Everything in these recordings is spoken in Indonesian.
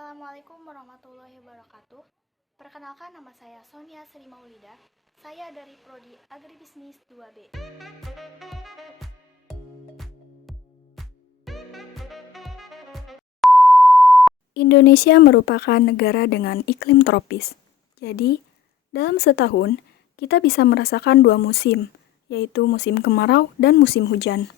Assalamualaikum warahmatullahi wabarakatuh. Perkenalkan, nama saya Sonia Sri Maulida. Saya dari Prodi Agribisnis 2B. Indonesia merupakan negara dengan iklim tropis. Jadi, dalam setahun, kita bisa merasakan dua musim, yaitu musim kemarau dan musim hujan.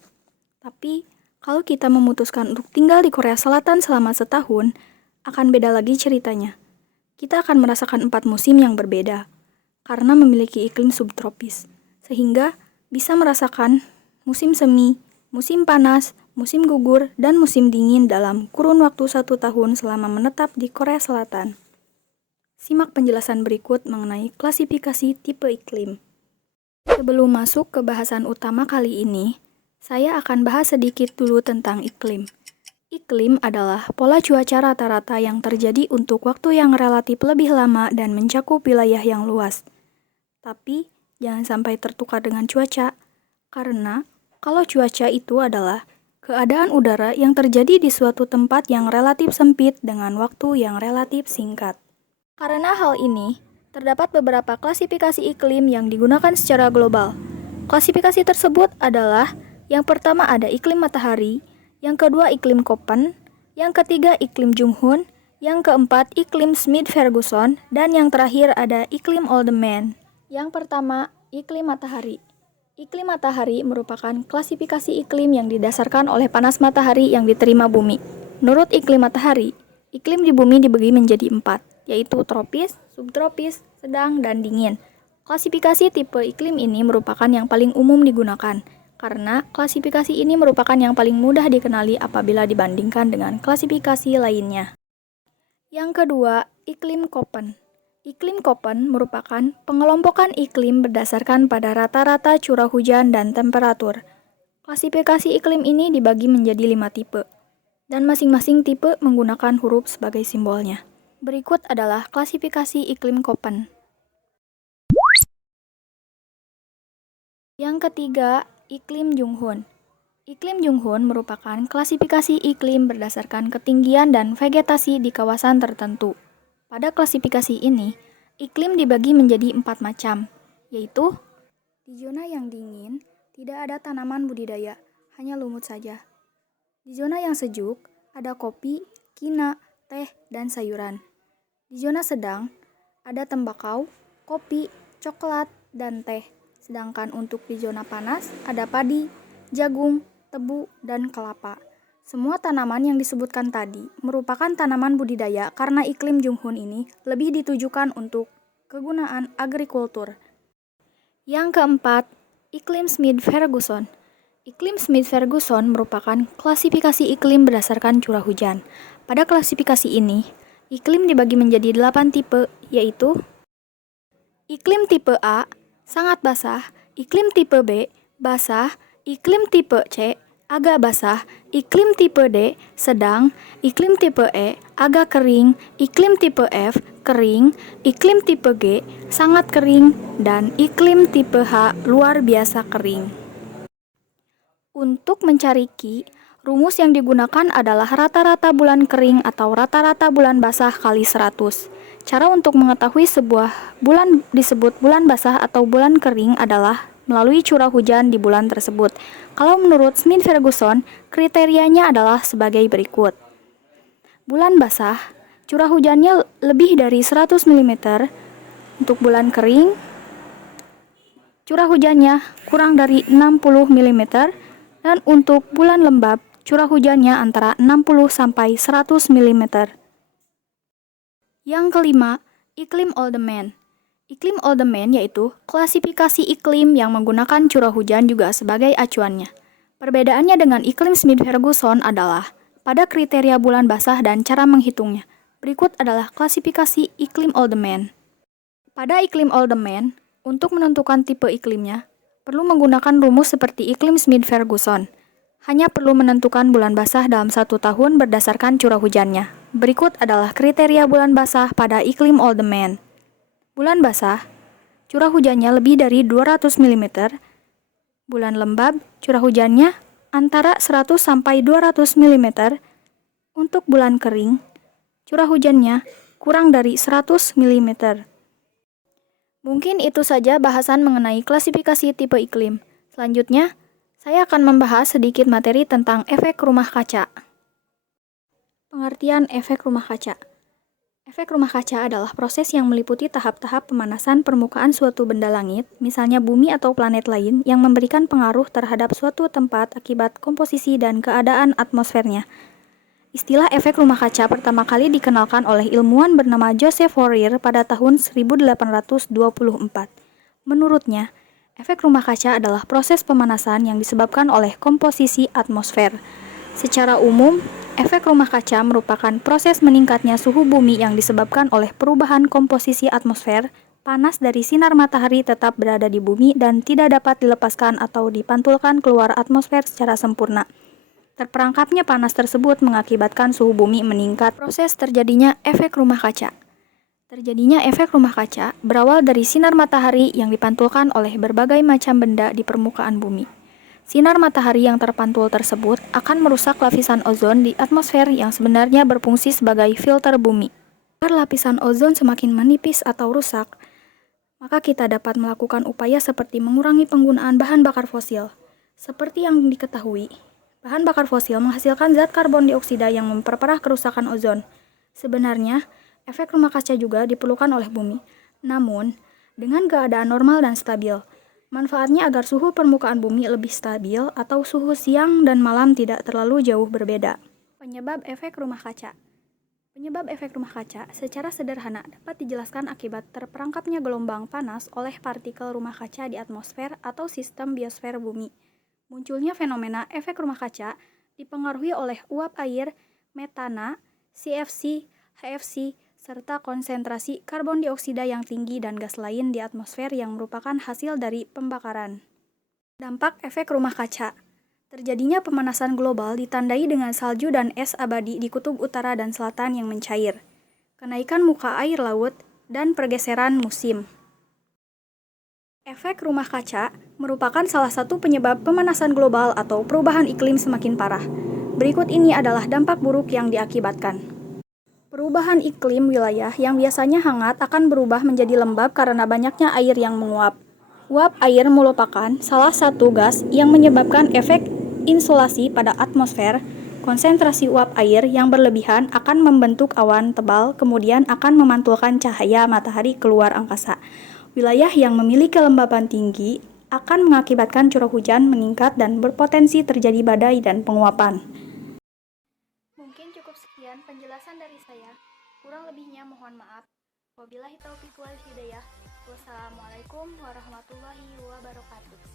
Tapi, kalau kita memutuskan untuk tinggal di Korea Selatan selama setahun, akan beda lagi ceritanya. Kita akan merasakan 4 musim yang berbeda, karena memiliki iklim subtropis, sehingga bisa merasakan musim semi, musim panas, musim gugur, dan musim dingin dalam kurun waktu 1 tahun selama menetap di Korea Selatan. Simak penjelasan berikut mengenai klasifikasi tipe iklim. Sebelum masuk ke bahasan utama kali ini, saya akan bahas sedikit dulu tentang iklim. Iklim adalah pola cuaca rata-rata yang terjadi untuk waktu yang relatif lebih lama dan mencakup wilayah yang luas. Tapi, jangan sampai tertukar dengan cuaca, karena kalau cuaca itu adalah keadaan udara yang terjadi di suatu tempat yang relatif sempit dengan waktu yang relatif singkat. Karena hal ini, terdapat beberapa klasifikasi iklim yang digunakan secara global. Klasifikasi tersebut adalah: yang pertama ada iklim matahari, yang kedua iklim Köppen, yang ketiga iklim Junghun, yang keempat iklim Smith-Ferguson, dan yang terakhir ada iklim Oldman. Yang pertama, iklim matahari. Iklim matahari merupakan klasifikasi iklim yang didasarkan oleh panas matahari yang diterima bumi. Menurut iklim matahari, iklim di bumi dibagi menjadi 4, yaitu tropis, subtropis, sedang, dan dingin. Klasifikasi tipe iklim ini merupakan yang paling umum digunakan, karena klasifikasi ini merupakan yang paling mudah dikenali apabila dibandingkan dengan klasifikasi lainnya. Yang kedua, iklim Köppen. Iklim Köppen merupakan pengelompokan iklim berdasarkan pada rata-rata curah hujan dan temperatur. Klasifikasi iklim ini dibagi menjadi 5 tipe, dan masing-masing tipe menggunakan huruf sebagai simbolnya. Berikut adalah klasifikasi iklim Köppen. Yang ketiga, iklim Junghun. Iklim Junghun merupakan klasifikasi iklim berdasarkan ketinggian dan vegetasi di kawasan tertentu. Pada klasifikasi ini, iklim dibagi menjadi 4 macam, yaitu di zona yang dingin, tidak ada tanaman budidaya, hanya lumut saja. Di zona yang sejuk, ada kopi, kina, teh, dan sayuran. Di zona sedang, ada tembakau, kopi, coklat, dan teh. Sedangkan untuk di zona panas, ada padi, jagung, tebu, dan kelapa. Semua tanaman yang disebutkan tadi merupakan tanaman budidaya karena iklim Junghun ini lebih ditujukan untuk kegunaan agrikultur. Yang keempat, iklim Smith-Ferguson. Iklim Smith-Ferguson merupakan klasifikasi iklim berdasarkan curah hujan. Pada klasifikasi ini, iklim dibagi menjadi 8 tipe, yaitu iklim tipe A, sangat basah, iklim tipe B, basah, iklim tipe C, agak basah, iklim tipe D, sedang, iklim tipe E, agak kering, iklim tipe F, kering, iklim tipe G, sangat kering, dan iklim tipe H, luar biasa kering. Untuk mencari Q, rumus yang digunakan adalah rata-rata bulan kering atau rata-rata bulan basah kali 100. Cara untuk mengetahui sebuah bulan disebut bulan basah atau bulan kering adalah melalui curah hujan di bulan tersebut. Kalau menurut Smith-Ferguson, kriterianya adalah sebagai berikut. Bulan basah, curah hujannya lebih dari 100 mm. Untuk bulan kering, curah hujannya kurang dari 60 mm. Dan untuk bulan lembab, curah hujannya antara 60 sampai 100 mm. Yang kelima, iklim Oldman. Iklim Oldman yaitu klasifikasi iklim yang menggunakan curah hujan juga sebagai acuannya. Perbedaannya dengan iklim Smith-Ferguson adalah pada kriteria bulan basah dan cara menghitungnya. Berikut adalah klasifikasi iklim Oldman. Pada iklim Oldman, untuk menentukan tipe iklimnya, perlu menggunakan rumus seperti iklim Smith-Ferguson. Hanya perlu menentukan bulan basah dalam 1 tahun berdasarkan curah hujannya. Berikut adalah kriteria bulan basah pada iklim Oldman. Bulan basah, curah hujannya lebih dari 200 mm. Bulan lembab, curah hujannya antara 100 sampai 200 mm. Untuk bulan kering, curah hujannya kurang dari 100 mm. Mungkin itu saja bahasan mengenai klasifikasi tipe iklim. Selanjutnya, saya akan membahas sedikit materi tentang efek rumah kaca. Pengertian efek rumah kaca. Efek rumah kaca adalah proses yang meliputi tahap-tahap pemanasan permukaan suatu benda langit, misalnya bumi atau planet lain, yang memberikan pengaruh terhadap suatu tempat akibat komposisi dan keadaan atmosfernya. Istilah efek rumah kaca pertama kali dikenalkan oleh ilmuwan bernama Joseph Fourier pada tahun 1824. Menurutnya, efek rumah kaca adalah proses pemanasan yang disebabkan oleh komposisi atmosfer. Secara umum, efek rumah kaca merupakan proses meningkatnya suhu bumi yang disebabkan oleh perubahan komposisi atmosfer. Panas dari sinar matahari tetap berada di bumi dan tidak dapat dilepaskan atau dipantulkan keluar atmosfer secara sempurna. Terperangkapnya panas tersebut mengakibatkan suhu bumi meningkat. Proses terjadinya efek rumah kaca. Terjadinya efek rumah kaca berawal dari sinar matahari yang dipantulkan oleh berbagai macam benda di permukaan bumi. Sinar matahari yang terpantul tersebut akan merusak lapisan ozon di atmosfer yang sebenarnya berfungsi sebagai filter bumi. Agar lapisan ozon semakin menipis atau rusak, maka kita dapat melakukan upaya seperti mengurangi penggunaan bahan bakar fosil. Seperti yang diketahui, bahan bakar fosil menghasilkan zat karbon dioksida yang memperparah kerusakan ozon. Sebenarnya, efek rumah kaca juga diperlukan oleh bumi, namun dengan keadaan normal dan stabil. Manfaatnya agar suhu permukaan bumi lebih stabil atau suhu siang dan malam tidak terlalu jauh berbeda. Penyebab efek rumah kaca. Penyebab efek rumah kaca secara sederhana dapat dijelaskan akibat terperangkapnya gelombang panas oleh partikel rumah kaca di atmosfer atau sistem biosfer bumi. Munculnya fenomena efek rumah kaca dipengaruhi oleh uap air, metana, CFC, HFC, serta konsentrasi karbon dioksida yang tinggi dan gas lain di atmosfer yang merupakan hasil dari pembakaran. Dampak efek rumah kaca. Terjadinya pemanasan global ditandai dengan salju dan es abadi di kutub utara dan selatan yang mencair, kenaikan muka air laut, dan pergeseran musim. Efek rumah kaca merupakan salah satu penyebab pemanasan global atau perubahan iklim semakin parah. Berikut ini adalah dampak buruk yang diakibatkan. Perubahan iklim wilayah yang biasanya hangat akan berubah menjadi lembab karena banyaknya air yang menguap. Uap air merupakan salah satu gas yang menyebabkan efek insolasi pada atmosfer. Konsentrasi uap air yang berlebihan akan membentuk awan tebal, kemudian akan memantulkan cahaya matahari keluar angkasa. Wilayah yang memiliki kelembaban tinggi akan mengakibatkan curah hujan meningkat dan berpotensi terjadi badai dan penguapan. Mungkin cukup sekian penjelasan dari saya. Kurang lebihnya mohon maaf. Wabillahi taufiq wal hidayah. Wassalamualaikum warahmatullahi wabarakatuh.